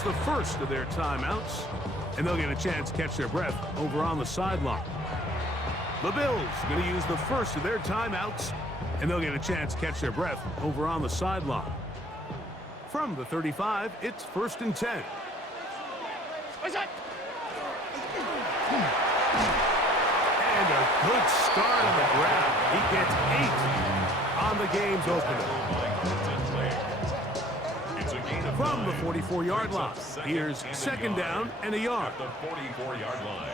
use the first of their timeouts, and they'll get a chance to catch their breath over on the sideline. The Bills going to use the first of their timeouts, and they'll get a chance to catch their breath over on the sideline. From the 35, it's 1st and 10. And a good start on the ground. He gets 8 on the game's opener. From the 44-yard line, here's 2nd down and a yard. The 44-yard line.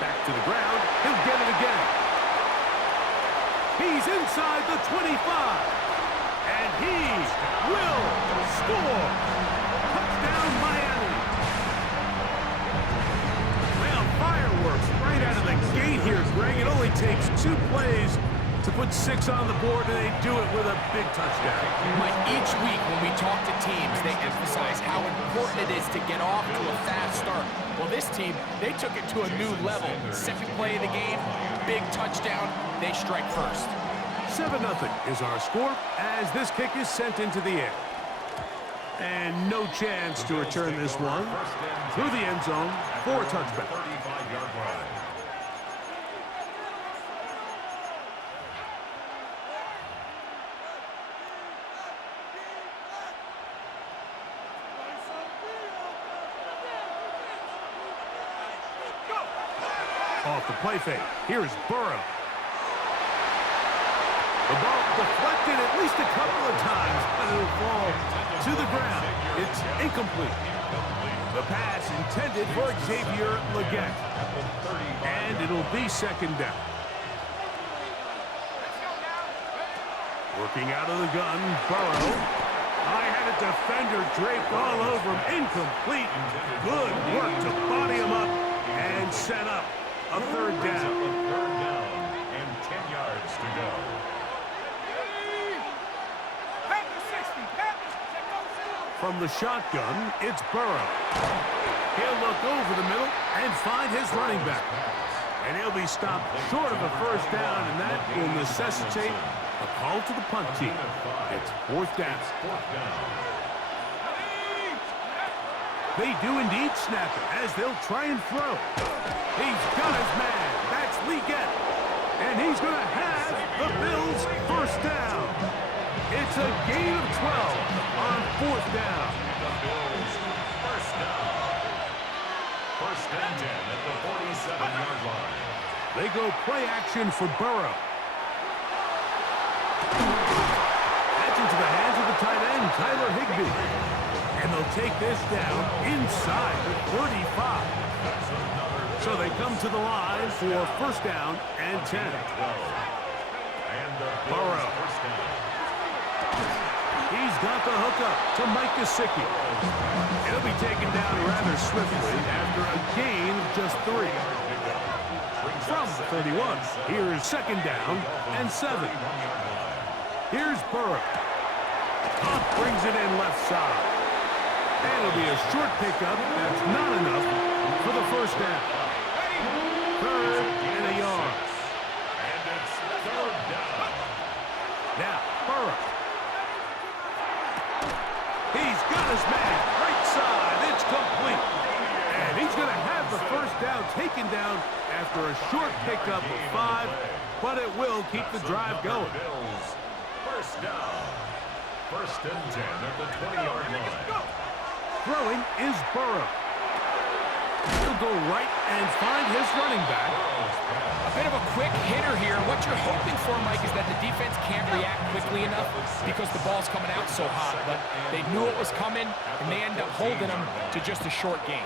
Back to the ground. He'll get it again. He's inside the 25. And he will score. Touchdown, Miami. Well, fireworks right out of the gate here, Greg. It only takes 2 plays to put 6 on the board, and they do it with a big touchdown. Mike, each week when we talk to teams, they emphasize how important it is to get off to a fast start. Well, this team, they took it to a new level. 2nd play of the game, big touchdown, they strike first. 7-0 is our score as this kick is sent into the air. And no chance to return this one through the end zone for a touchback. Off the play fake. Here's Burrow. The ball deflected at least a couple of times, but it'll fall to the ground. It's incomplete. The pass intended for Xavier Legette. And it'll be 2nd down. Working out of the gun, Burrow. I had a defender draped all over him. Incomplete. Good work to body him up and set up a 3rd down. And 10 yards to go. From the shotgun, it's Burrow. He'll look over the middle and find his running back. And he'll be stopped short of a 1st down, and that will necessitate a call to the punt team. It's 4th down. They do indeed snap it as they'll try and throw. He's got his man. That's Legette. And he's going to have the Bills' 1st down. It's a gain of 12 on 4th down. The Bills' 1st down. 1st and 10 at the 47-yard line. They go play action for Burrow. That's into the hands of the tight end, Tyler Higbee. And they'll take this down inside the 35. So they come to the line for 1st down and 10. Burrow. He's got the hookup to Mike Gesicki. He'll be taken down rather swiftly after a gain of just 3. From the 31, here's 2nd down and 7. Here's Burrow. Hunt brings it in left side. And it'll be a short pickup. That's not enough for the 1st down. 3rd and a yard. And it's 3rd down. Now, Burrow. He's got his man. Right side. It's complete. And he's going to have the 1st down taken down after a short pickup of 5. But it will keep the drive going. Bills, 1st down. 1st and 10 at the 20-yard line. Throwing is Burrow. He'll go right and find his running back. A bit of a quick hitter here. What you're hoping for, Mike, is that the defense can't react quickly enough because the ball's coming out so hot. But they knew it was coming, and they end up holding them to just a short gain.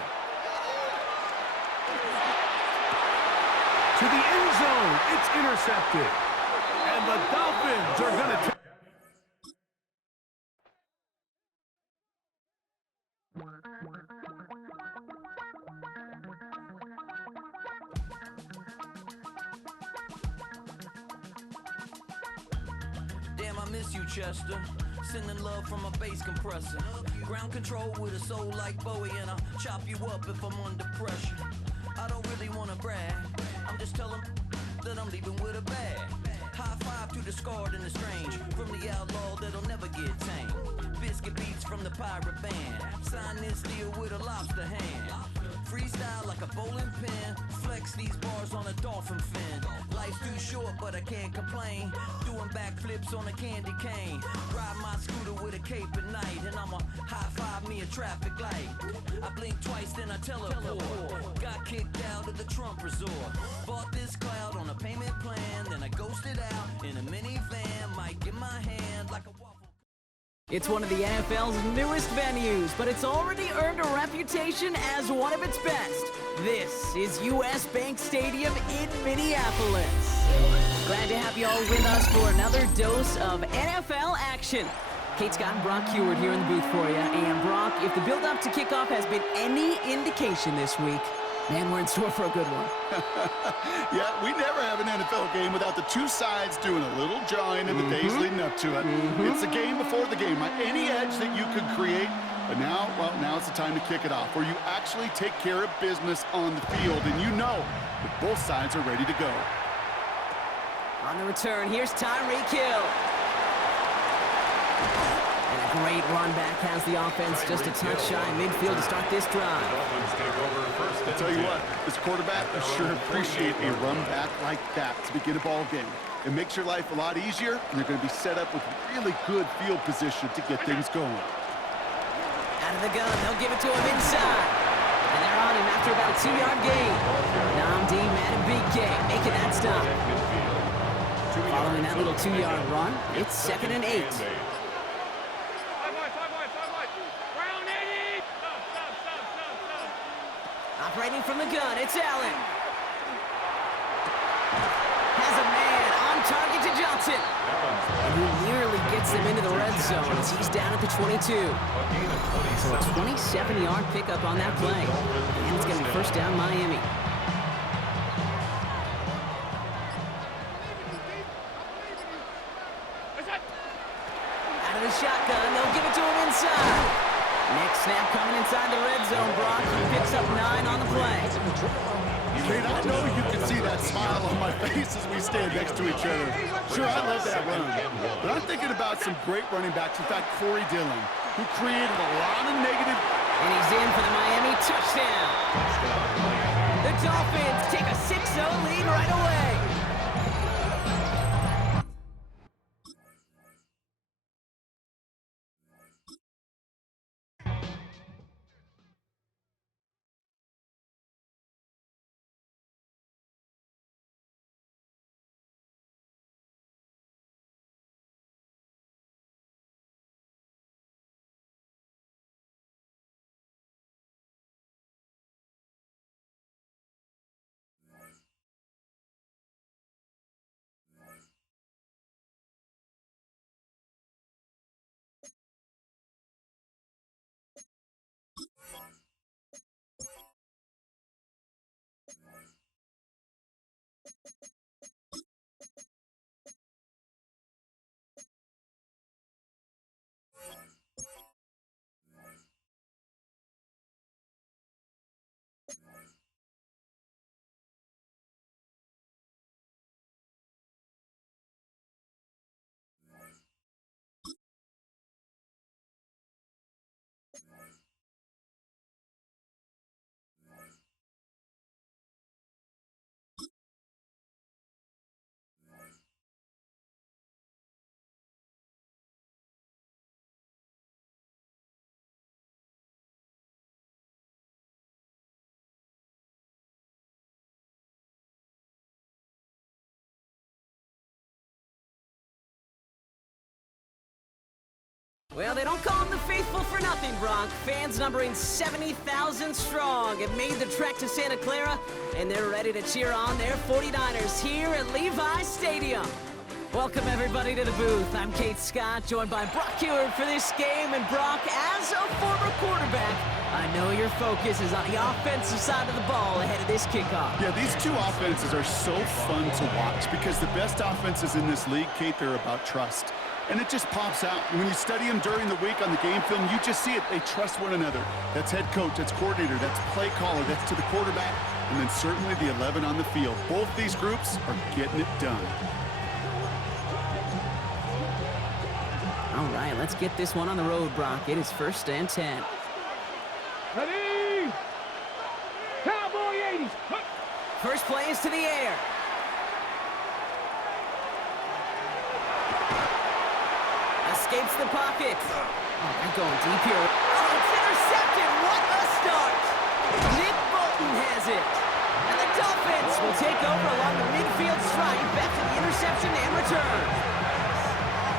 To the end zone. It's intercepted. And the Dolphins are going to take. Damn, I miss you, Chester. Sending love from a bass compressor. Ground control with a soul like Bowie, and I'll chop you up if I'm under pressure. I don't really want to brag. I'm just telling that I'm leaving with a bag. High five to the scarred and the strange. From the outlaw that'll never get tamed. Biscuit beats from the pirate band. Sign this deal with a lobster hand. Freestyle like a bowling pin. Flex these bars on a dolphin fin. Life's too short, but I can't complain. Doing backflips on a candy cane. Ride my scooter with a cape at night. And I'ma high-five me a traffic light. I blink twice, then I teleport. Got kicked out of the Trump resort. Bought this cloud on a payment plan. Then I ghosted out in a minivan. Mic in my hand like a waffle. It's one of the NFL's newest venues, but it's already earned a reputation as one of its best. This is US Bank Stadium in Minneapolis. Glad to have you all with us for another dose of NFL action. Kate Scott and Brock Heward here in the booth for you. And Brock, if the build-up to kickoff has been any indication this week, man, we're in store for a good one. Yeah, we never have an NFL game without the two sides doing a little jawing in the days leading up to it. It's the game before the game. Any edge that you could create, but now, well, now it's the time to kick it off, where you actually take care of business on the field, and you know that both sides are ready to go. On the return, here's Tyreek Hill. And a great run back has the offense just a touch shy midfield to start this drive. I'll tell you what, this quarterback will sure appreciate a run back like that to begin a ball game. It makes your life a lot easier, and they're going to be set up with really good field position to get things going. Out of the gun, they'll give it to him inside. And they're on him after about a 2-yard gain. Namdi Madubuike making that stop. Following that little 2-yard run, it's 2nd and 8. Operating from the gun, it's Allen. Has a man on target to Johnson. And he nearly gets them into the red zone as he's down at the 22. So a 27-yard pickup on that play. And it's going to be first down Miami. Out of the shotgun, they'll give it to him inside. Next snap coming inside the red zone, Brock. He picks up 9 on the play. Kate, I know you can see that smile on my face as we stand next to each other. Sure, I love that run. But I'm thinking about some great running backs. In fact, Corey Dillon, who created a lot of negative. And he's in for the Miami touchdown. The Dolphins take a 6-0 lead right away. Well, they don't call them the faithful for nothing, Brock. Fans numbering 70,000 strong have made the trek to Santa Clara, and they're ready to cheer on their 49ers here at Levi Stadium. Welcome, everybody, to the booth. I'm Kate Scott, joined by Brock Heward for this game. And Brock, as a former quarterback, I know your focus is on the offensive side of the ball ahead of this kickoff. Yeah, these two offenses are so fun to watch because the best offenses in this league, Kate, they're about trust. And it just pops out. When you study them during the week on the game film, you just see it. They trust one another. That's head coach, that's coordinator, that's play caller, that's to the quarterback, and then certainly the 11 on the field. Both these groups are getting it done. All right, Let's get this one on the road, Brock. It is 1st and 10. Ready? Cowboy 80s. First play is to the air. Escapes the pocket. Oh, they're going deep here. Oh, it's intercepted. What a start. Nick Bolton has it. And the Dolphins will take over along the midfield stripe after the interception and return.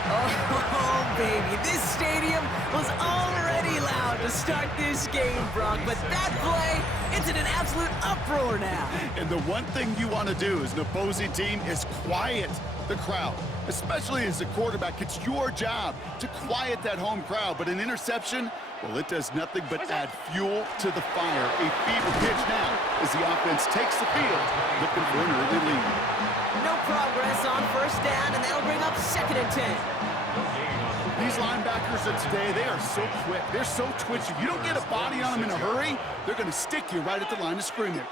Oh, baby. This stadium was already loud to start this game, Brock. But that play, it's in an absolute uproar now. And the one thing you want to do as an opposing team is quiet the crowd, especially as a quarterback. It's your job to quiet that home crowd, but an interception, well, it does nothing but add fuel to the fire. A fever pitch now as the offense takes the field, looking for an early lead. No progress on 1st down, and that'll bring up 2nd and 10. These linebackers of today, they are so quick. They're so twitchy. If you don't get a body on them in a hurry, they're going to stick you right at the line of scrimmage.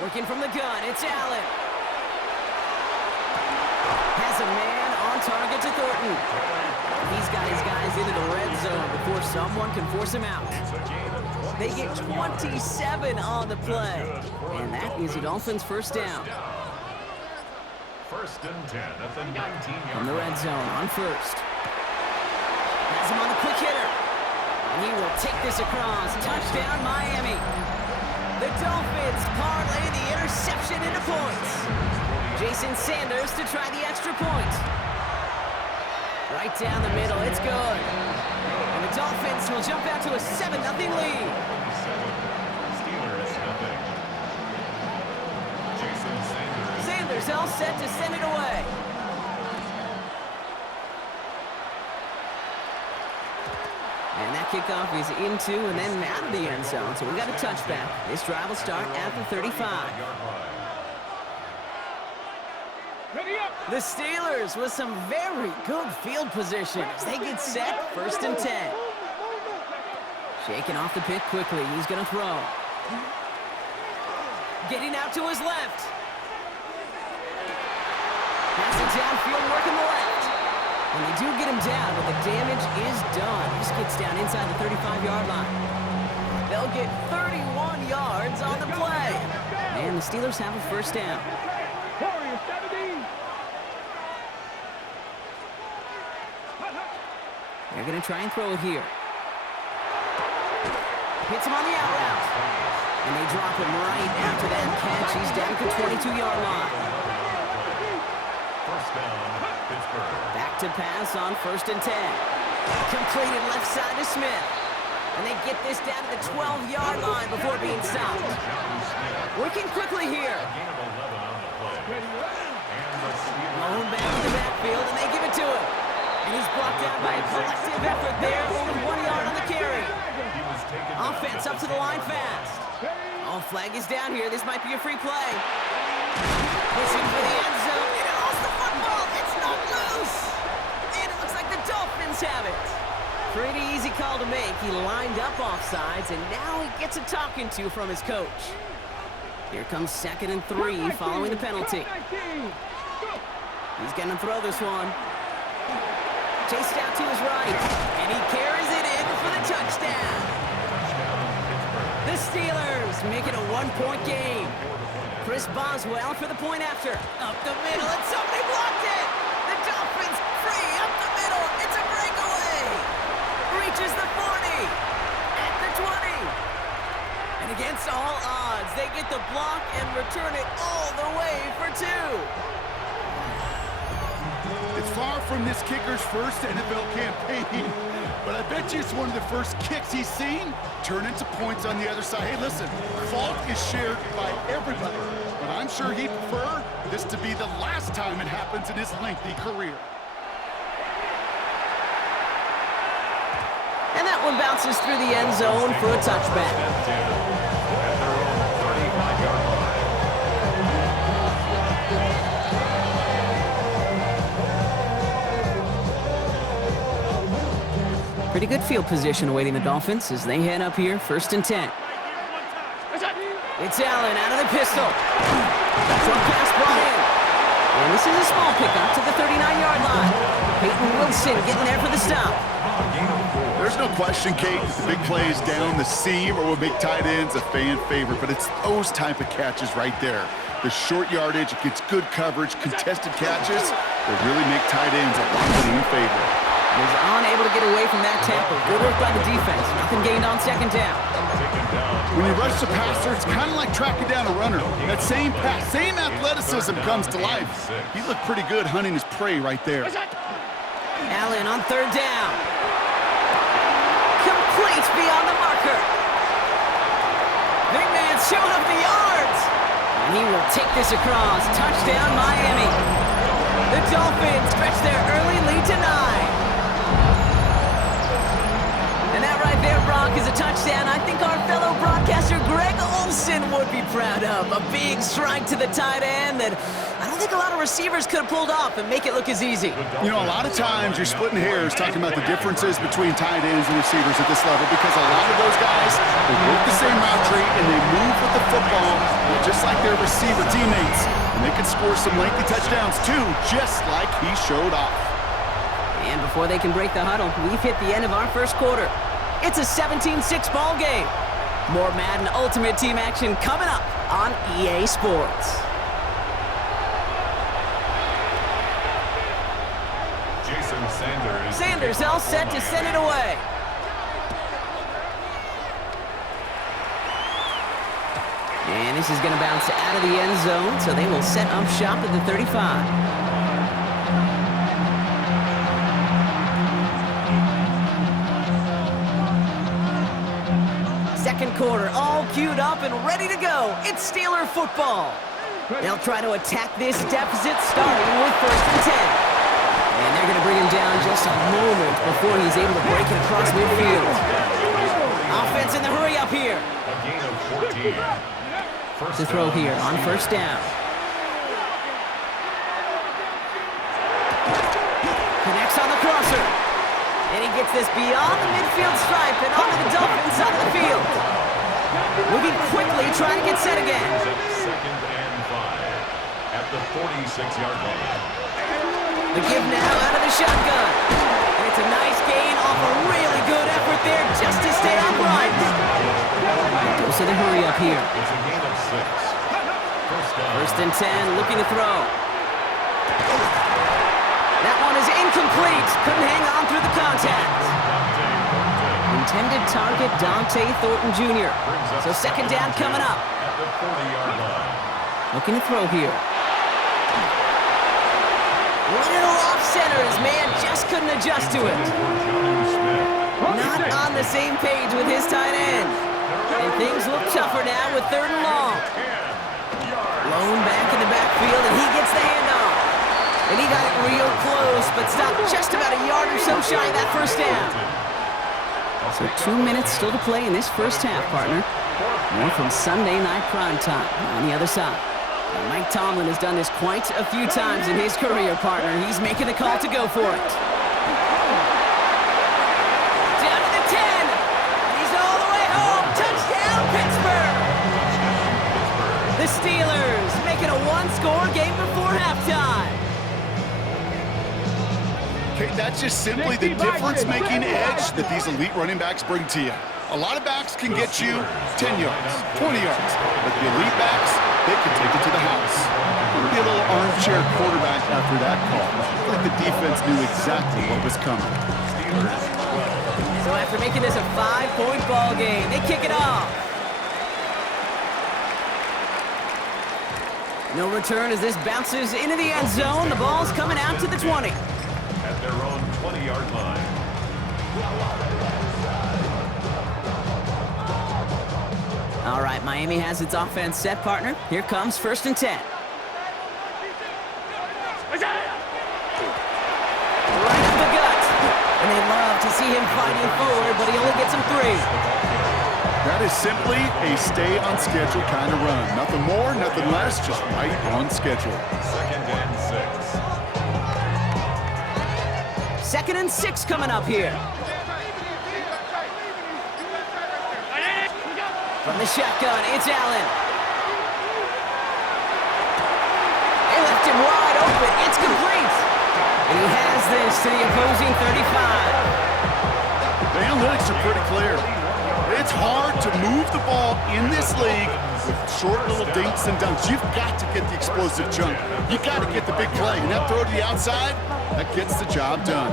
Working from the gun, it's Allen. Has a man on target to Thornton. He's got his guys into the red zone before someone can force him out. They get 27 on the play. And that is the Dolphins' 1st down. 1st and 10 at the 19-yard From the red zone on 1st. Has him on the quick hitter. And he will take this across. Touchdown, Miami. The Dolphins parlay the interception into points. Jason Sanders to try the extra point. Right down the middle, it's good. And the Dolphins will jump out to a 7-0 lead. Sanders all set to send it away. And that kickoff is into and then out of the end zone. So we got a touchback. This drive will start at the 35. The Steelers with some very good field position as they get set, 1st and 10. Shaking off the pick quickly. He's going to throw. Getting out to his left. Pass it downfield, working the left. And they do get him down, but the damage is done. He just gets down inside the 35-yard line. They'll get 31 yards on the play. And the Steelers have a 1st down. They're going to try and throw it here. Hits him on the out route. And they drop him right after that catch. He's down at the 22-yard line. Back to pass on 1st and 10. Completed left side to Smith. And they get this down to the 12-yard line before being stopped. Working quickly here. Blown back to the backfield, and they give it to him. And he's brought down by a collective effort there. Only 1 yard on the carry. Offense up to the line fast. Oh, flag is down here. This might be a free play. Pushing for the end zone. And it lost the football. It's not loose. And it looks like the Dolphins have it. Pretty easy call to make. He lined up offsides, and now he gets a talking to from his coach. Here comes 2nd and 3 following the penalty. He's going to throw this one. Chased out to his right, and he carries it in for the touchdown. The Steelers make it a 1-point game. Chris Boswell for the point after. Up the middle, and somebody blocked it. The Dolphins free up the middle. It's a breakaway. Reaches the 40, at the 20. And against all odds, they get the block and return it all the way for 2. It's far from this kicker's first NFL campaign, but I bet you it's one of the first kicks he's seen turn into points on the other side. Hey, listen, fault is shared by everybody, but I'm sure he'd prefer this to be the last time it happens in his lengthy career. And that one bounces through the end zone for a touchback. Pretty good field position awaiting the Dolphins as they head up here, 1st and 10. It's Allen out of the pistol. Short pass brought in. And this is a small pickup to the 39-yard line. Peyton Wilson getting there for the stop. There's no question, Kate, the big plays down the seam or with big tight ends, a fan favorite, but it's those type of catches right there. The short yardage, it gets good coverage, contested catches, they really make tight ends a lot favorite. Was unable to get away from that tackle. Good work by the defense. Nothing gained on second down. When you rush the passer, it's kind of like tracking down a runner. That same pass, same athleticism comes to life. He looked pretty good hunting his prey right there. Allen on third down. Complete beyond the marker. Big man showing up the yards. And he will take this across. Touchdown, Miami. The Dolphins stretch their early lead to 9. And that right there, Brock, is a touchdown I think our fellow broadcaster Greg Olsen would be proud of. A big strike to the tight end that I don't think a lot of receivers could have pulled off and make it look as easy. You know, a lot of times you're splitting hairs talking about the differences between tight ends and receivers at this level because a lot of those guys, they work the same route tree and they move with the football just like their receiver teammates. And they can score some lengthy touchdowns too, just like he showed off. And before they can break the huddle, we've hit the end of our first quarter. It's a 17-6 ball game. More Madden Ultimate Team action coming up on EA Sports. Jason Sanders. Sanders all set to send it away. And this is going to bounce out of the end zone, so they will set up shop at the 35. Second quarter, all queued up and ready to go. It's Steeler football. They'll try to attack this deficit starting with 1st and 10. And they're going to bring him down just a moment before he's able to break it across midfield. Offense in the hurry up here. A gain of 14. To throw here on 1st down. Connects on the crosser. And he gets this beyond the midfield stripe and onto the Dolphins side of the field. Moving quickly, trying to get set again. 2nd and 5 at the 46-yard line. The give now out of the shotgun. And it's a nice gain off a really good effort there just to stay upright. Goes to the hurry up here. It's a gain of 6. 1st and 10, looking to throw. That one is incomplete. Couldn't hang on through the contact. Intended target, Dante Thornton Jr. So 2nd down coming up. At the 40-yard line. Looking to throw here. Little off center as man just couldn't adjust to it. Not on the same page with his tight end. And things look tougher now with 3rd and long. Blown back in the backfield and he gets the handoff. And he got it real close, but stopped just about a yard or so shy of that 1st down. So 2 minutes still to play in this first half, partner. More from Sunday Night Primetime on the other side. Now, Mike Tomlin has done this quite a few times in his career, partner. He's making the call to go for it. Down to the 10. He's all the way home. Touchdown, Pittsburgh. The Steelers making a one-score game before halftime. Okay, that's just simply the difference-making edge that these elite running backs bring to you. A lot of backs can get you 10 yards, 20 yards, but the elite backs, they can take it to the house. There would be a little armchair quarterback after that call. I feel like the defense knew exactly what was coming. So after making this a 5-point ball game, they kick it off. No return as this bounces into the end zone. The ball's coming out to the 20. At their own 20-yard line. All right, Miami has its offense set, partner. Here comes 1st and 10. Right up the gut. And they love to see him fighting forward, but he only gets him 3. That is simply a stay-on-schedule kind of run. Nothing more, nothing less, just right on schedule. 2nd and 6. 2nd and 6 coming up here. From the shotgun, it's Allen. They left him wide open. It's complete. And he has this to the opposing 35. The analytics are pretty clear. It's hard to move the ball in this league with short little dinks and dunks. You've got to get the explosive chunk. You've got to get the big play. And that throw to the outside, that gets the job done.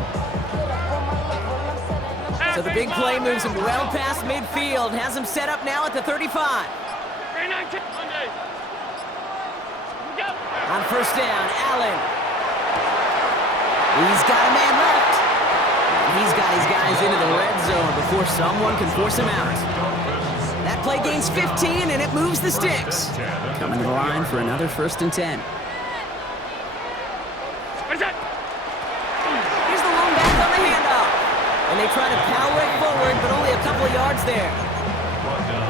So the big play moves him well past midfield. Has him set up now at the 35. On first down, Allen. He's got a man left. He's got his guys into the red zone before someone can force him out. That play gains 15, and it moves the sticks. Coming to the line for another 1st and 10. Here's the lone back on the handoff. And they try to power it forward, but only a couple of yards there.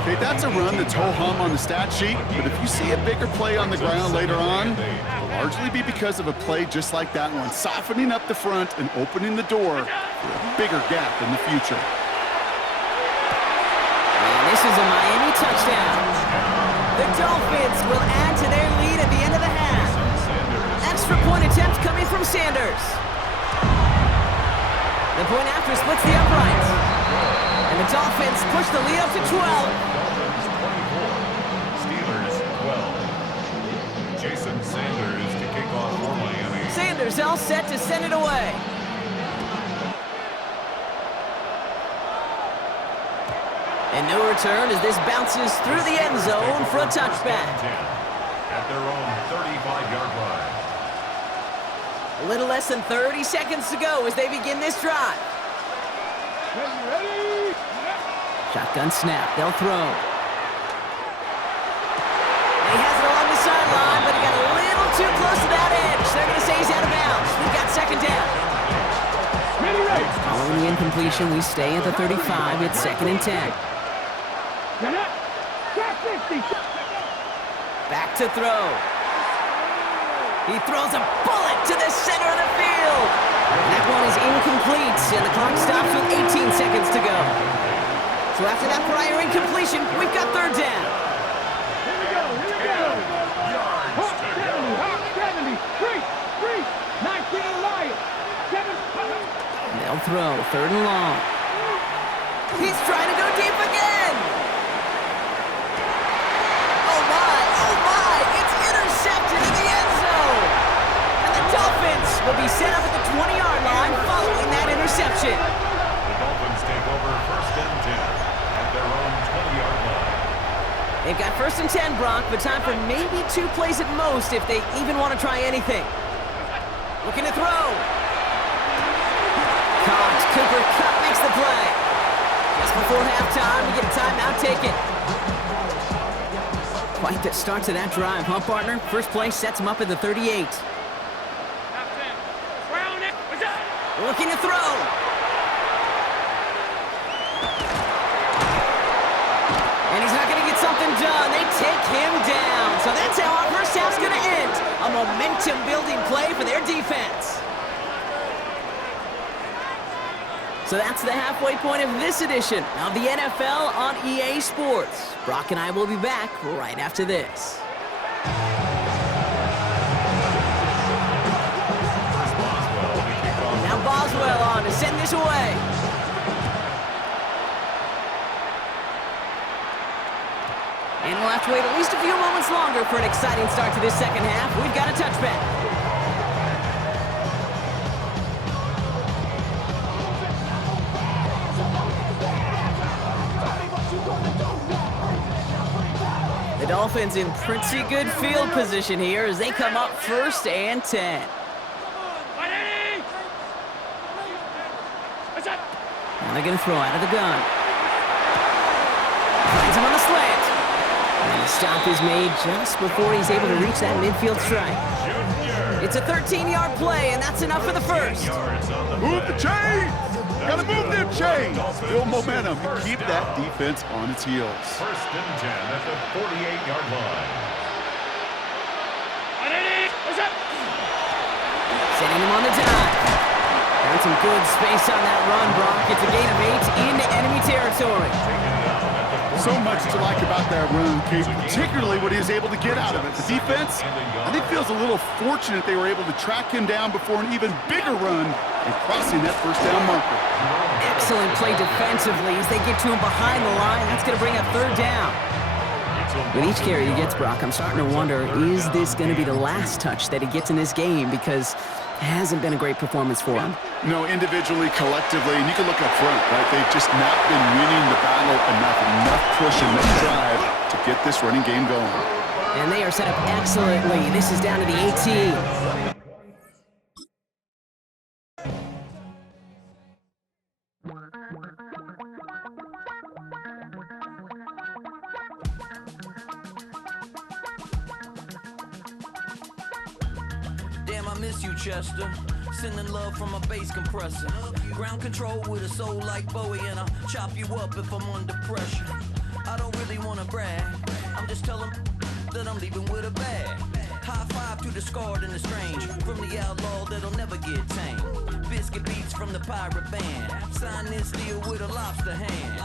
Okay, that's a run that's ho-hum on the stat sheet, but if you see a bigger play on the ground later on, it'll largely be because of a play just like that one, softening up the front and opening the door for a bigger gap in the future. And this is a Miami touchdown. The Dolphins will add to their lead at the end of the half. Extra point attempt coming from Sanders. The point after splits the uprights. And the Dolphins push the lead up to 12. Steelers 12. Jason Sanders to kick off for Miami. Sanders all set to send it away. And no return as this bounces through the end zone for a touchback. At their own 35-yard line. A little less than 30 seconds to go as they begin this drive. Shotgun snap, they'll throw. He has it along the sideline, but he got a little too close to that edge. They're going to say he's out of bounds. We've got 2nd down. Following the incompletion, we stay at the 35. It's 2nd and 10. Back to throw. He throws a bullet to the center of the field. That one is incomplete, and the clock stops with 18 seconds to go. So after that prior incompletion, we've got 3rd down. They'll throw, 3rd and long. He's trying to go deep again. Oh my, it's intercepted in the end zone. And the Dolphins will be set up at the 20-yard line following that interception. The Dolphins take over 1st and 10 at their own 20-yard line. They've got 1st and 10, Brock, but time for maybe 2 plays at most if they even want to try anything. Looking to throw. Caught. Cooper Kupp makes the play. Just before halftime, we get a timeout taken. Quite the start to that drive, huh, partner? First play sets him up at the 38. Looking to throw. And he's not going to get something done. They take him down. So that's how our first half's going to end. A momentum-building play for their defense. So that's the halfway point of this edition of the NFL on EA Sports. Brock and I will be back right after this. Now Boswell on to send this away. And we'll have to wait at least a few moments longer for an exciting start to this 2nd half. We've got a touchback. The Dolphins in pretty good field position here as they come up 1st and 10. Now they're going to throw out of the gun. Finds him on the slant. And the stop is made just before he's able to reach that midfield strike. It's a 13-yard play, and that's enough for the first. Move the chains! Gotta move them chains! Build momentum. Keep that defense on its heels. 1st and 10 at the 48-yard line. Sending him on the dive. Got some good space on that run, Brock. It's a gain of 8 into enemy territory. So much to like about that run, Kate, particularly what he was able to get out of it. The defense, I think, feels a little fortunate they were able to track him down before an even bigger run and crossing that first down marker. Excellent play defensively as they get to him behind the line. That's going to bring up third down. With each carry he gets, Brock, I'm starting to wonder, is this going to be the last touch that he gets in this game? Because it hasn't been a great performance for him. No, individually, collectively, and you can look up front, right? They've just not been winning the battle enough push, enough drive to get this running game going. And they are set up excellently. This is down to the 18. Damn, I miss you, Chester. Sending love from a bass compressor. Ground control with a soul like Bowie, and I'll chop you up if I'm under pressure. I don't really wanna brag. I'm just telling that I'm leaving with a bag. High five to the scarred and the strange, from the outlaw that'll never get tamed. Biscuit beats from the pirate band. Sign this deal with a lobster hand.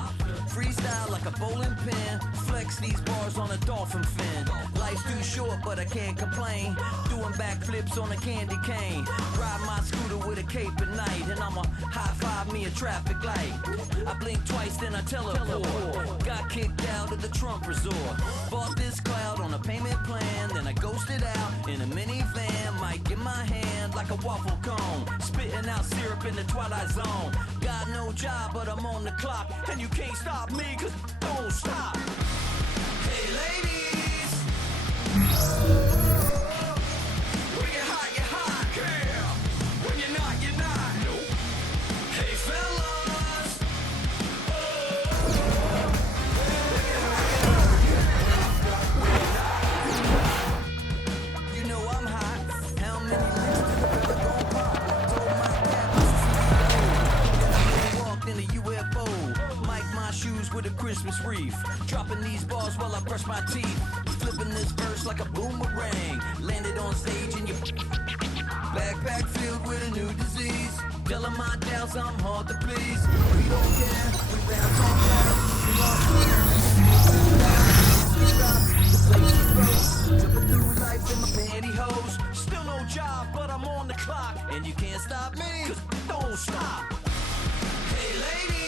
Freestyle like a bowling pin. Flex these bars on a dolphin fin. Life's too short, but I can't complain. Doing backflips on a candy cane. Ride my scooter with a cape at night, and I'ma high five me a traffic light. I blink twice, then I teleport. Got kicked out of the Trump resort. Bought this cloud on a payment plan, then I ghosted out in a minivan. Mic in my hand like a waffle cone. Spitting out syrup in the twilight zone. Got no job, but I'm on the clock, and you can't stop me, cause don't stop. Hey ladies, when you're hot, girl. When you're not, nope. Hey fellas, you know I'm hot. How many licks gon' pop? Told my captain, walked in a UFO. Mike my shoes with a Christmas wreath. Dropping these bars while I brush my teeth. Flipping this verse like a boomerang. Landed on stage in your backpack filled with a new disease. Telling my doubts I'm hard to please. We don't care, we bounce on that. We lost jumping through life in my pantyhose. Still no job, but I'm on the clock. And you can't stop me, cause don't stop. Hey ladies.